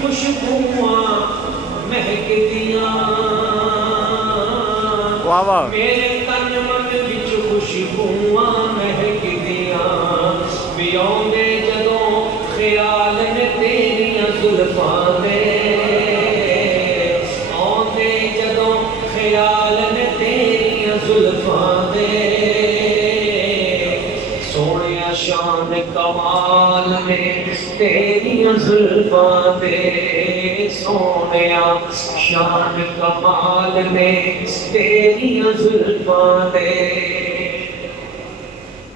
खुशबुआं महकदियां वाह वाह मेरे तन मन विच खुशबुआं महकदियां पियोंदे जदों ख्याल ने तेरियां जुल्फां दे आउंदे जदों ख्याल ने तेरियां जुल्फां दे सोहणिया शान कमाल ने तेरियां जुल्फां दे सोहणिया शान कमाल ने तेरियां जुल्फां दे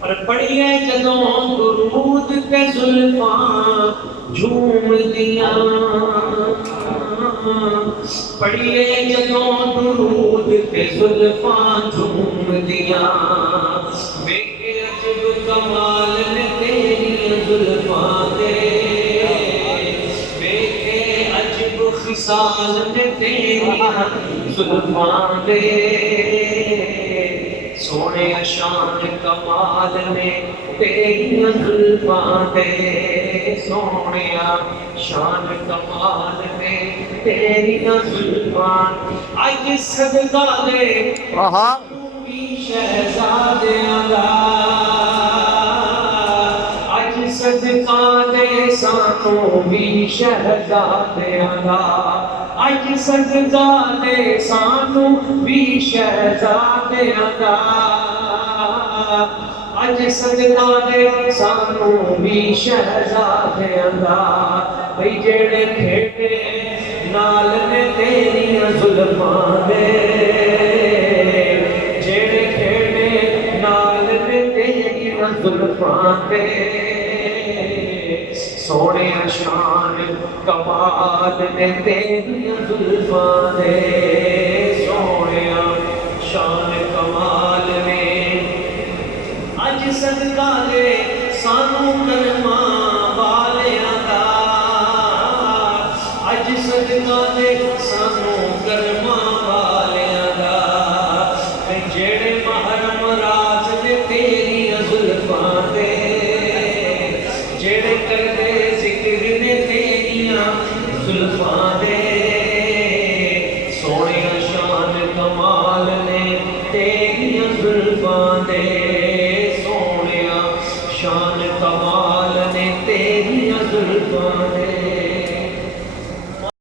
और पढ़िए जदों दुरूद ते जुल्फां झूमदियां पढ़िए जदों दुरूद ते जुल्फां झूमदियां वेखे अजब कमाल ने तेरियां जुल्फां दे वेखे अजब खिसाल ने तेरियां जुल्फां दे सोने शान कमाल में तेरियां जुल्फां दे सोने शान कमाल में तेरियां जुल्फां अज सदका दे शहजादियां दा अज सदका दे सानू भी शहजादियां दा अज सदका दे सानू भी शहजादियां दा अज सदका दे सानू भी शहजादियां दा भई जेड़े खेडे नाल ने तेरियां जुल्फां दे जेड़े खेडे नाल ने तेरियां जुल्फां दे सोने शान कमाल ने तेरियां जुल्फां दे सोने शान कमाल ने अज सदका दे सानू कलमा वालियां दा अज सदका दे सानू कलमा वालियां दा जेड़े महरम राज ने तेरियां जुल्फां दे जेड़े करदे जिक्र ने तेरियां जुल्फां दे सोने शान कमाल ने तेरियां जुल्फां दे सोने शान कमाल ने तेरियां जुल्फां